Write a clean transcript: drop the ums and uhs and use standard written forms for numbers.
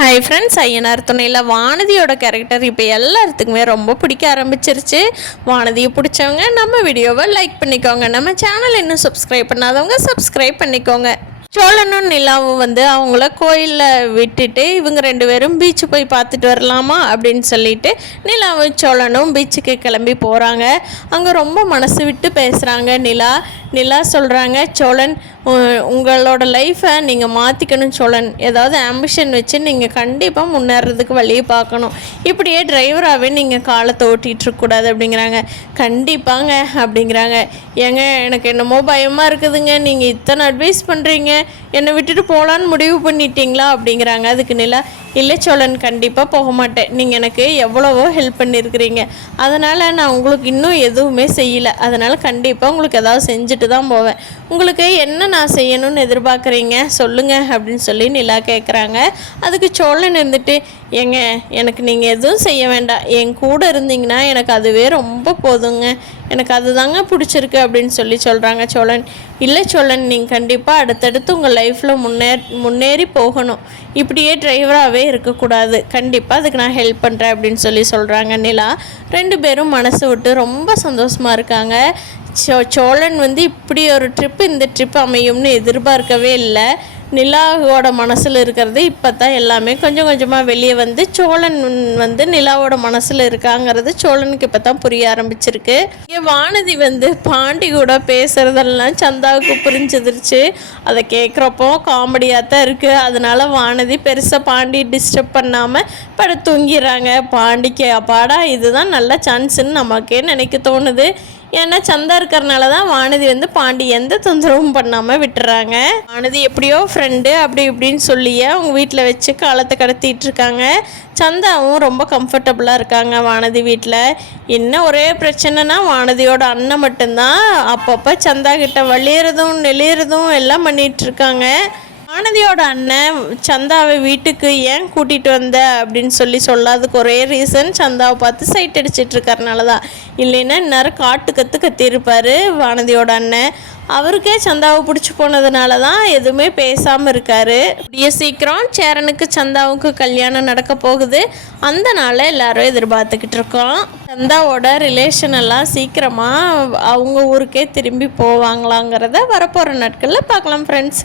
Hi friends, Ayyanar துணையில் வானதியோட character இப்போ எல்லாத்துக்குமே ரொம்ப பிடிக்க ஆரம்பிச்சிருச்சு. வானதியை பிடிச்சவங்க நம்ம வீடியோவை லைக் பண்ணிக்கோங்க. நம்ம சேனல் இன்னும் சப்ஸ்கிரைப் பண்ணாதவங்க சப்ஸ்கிரைப் பண்ணிக்கோங்க. சோழனும் நிலாவும் அவங்கள கோயிலில் விட்டுட்டு இவங்க 2 பேரும் பீச்சு போய் பார்த்துட்டு வரலாமா அப்படின்னு சொல்லிட்டு நிலாவும் சோழனும் பீச்சுக்கு கிளம்பி போகிறாங்க. அங்கே ரொம்ப மனசு விட்டு பேசுகிறாங்க. நிலா சொல்கிறாங்க, சோழன் உங்களோட லைஃப்பை நீங்கள் மாற்றிக்கணும் சோழன். ஏதாவது ஆம்பிஷன் வச்சு நீங்கள் கண்டிப்பாக முன்னேறதுக்கு வழியை பார்க்கணும். இப்படியே டிரைவராகவே நீங்கள் காலத்தை ஓட்டிகிட்ருக்கக்கூடாது அப்படிங்கிறாங்க. கண்டிப்பாங்க அப்படிங்கிறாங்க. ஏங்க எனக்கு என்னமோ பயமாக இருக்குதுங்க, நீங்கள் இத்தனை அட்வைஸ் பண்ணுறீங்க, என்னை விட்டுட்டு போகலான்னு முடிவு பண்ணிட்டீங்களா அப்படிங்கிறாங்க. அதுக்கு நிலா, இல்லை சோழன் கண்டிப்பாக போக மாட்டேன், நீங்கள் எனக்கு எவ்வளவோ ஹெல்ப் பண்ணியிருக்கிறீங்க, அதனால் நான் உங்களுக்கு இன்னும் எதுவுமே செய்யலை, அதனால் கண்டிப்பாக உங்களுக்கு ஏதாவது செஞ்சுட்டு தான் போவேன். உங்களுக்கு என்ன நான் செய்யணும்னு எதிர்பார்க்குறீங்க சொல்லுங்கள் அப்படின்னு சொல்லி நிலா கேட்குறாங்க. அதுக்கு சோழன் ஏங்க எனக்கு நீங்கள் எதுவும் செய்ய வேண்டாம், என் கூட இருந்தீங்கன்னா எனக்கு அதுவே ரொம்ப போதுங்க, எனக்கு அதுதாங்க பிடிச்சிருக்கு அப்படின்னு சொல்லி சொல்கிறாங்க. சோழன், இல்லை சோழன் நீங்கள் கண்டிப்பாக அடுத்தடுத்து உங்கள் லைஃப்பில் முன்னேறி போகணும், இப்படியே டிரைவராகவே இருக்கக்கூடாது, கண்டிப்பாக அதுக்கு நான் ஹெல்ப் பண்ணுறேன் அப்படின்னு சொல்லி சொல்கிறாங்க. நிலா 2 பேரும் மனசு விட்டு ரொம்ப சந்தோஷமாக இருக்காங்க. சோழன் இப்படி ஒரு ட்ரிப்பு, இந்த ட்ரிப் அமையும்னு எதிர்பார்க்கவே இல்லை. நிலாவோட மனசில் இருக்கிறது இப்போ தான் எல்லாமே கொஞ்சம் கொஞ்சமாக வெளியே வந்து சோழன் நிலாவோட மனசில் இருக்காங்கிறது சோழனுக்கு இப்போ தான் புரிய ஆரம்பிச்சிருக்கு. இங்கே வானதி பாண்டி கூட பேசுகிறதெல்லாம் சந்தாவுக்கு புரிஞ்சிருச்சு. அதை கேட்குறப்போ காமெடியாக தான் இருக்குது. அதனால் வானதி பெருசாக பாண்டி டிஸ்டர்ப் பண்ணாமல் படுத்து தூங்கிடுறாங்க. பாண்டிக்கு அப்பாடா இதுதான் நல்ல சான்ஸுன்னு நமக்கே நினைக்க தோணுது. ஏன்னா சந்தா இருக்கிறனால தான் வானதி பாண்டி எந்த தொந்தரவும் பண்ணாமல் விட்டுறாங்க. வானதி எப்படியோ ஃப்ரெண்டு அப்படி இப்படின்னு சொல்லியே அவங்க வீட்டில் வச்சு காலத்தை கடத்திட்டு இருக்காங்க. சந்தாவும் ரொம்ப கம்ஃபர்டபுளாக இருக்காங்க வானதி வீட்டில். என்ன ஒரே பிரச்சனைனா வானதியோட அண்ணன் மட்டும்தான் அப்பப்போ சந்தா கிட்ட வழியறதும் நெளியறதும் எல்லாம் பண்ணிகிட்ருக்காங்க. வானதியோட அண்ணன் சந்தாவை வீட்டுக்கு ஏன் கூட்டிகிட்டு வந்த அப்படின்னு சொல்லாததுக்கு ஒரே ரீசன் சந்தாவை பார்த்து சைட் அடிச்சிட்ருக்கறனால தான். இல்லைன்னா இந்நேரம் காட்டு கத்திருப்பார் வானதியோட அண்ணன். அவருக்கே சந்தாவை பிடிச்சி போனதுனால தான் எதுவுமே பேசாமல் இருக்கார். அப்படியே சீக்கிரம் சேரனுக்கு சந்தாவுக்கு கல்யாணம் நடக்க போகுது. அந்த நாளை எல்லாரும் எதிர்பார்த்துக்கிட்டு இருக்கோம். சந்தாவோட ரிலேஷன் எல்லாம் சீக்கிரமாக அவங்க ஊருக்கே திரும்பி போவாங்களாங்கிறத வரப்போகிற நாட்களில் பார்க்கலாம் ஃப்ரெண்ட்ஸ்.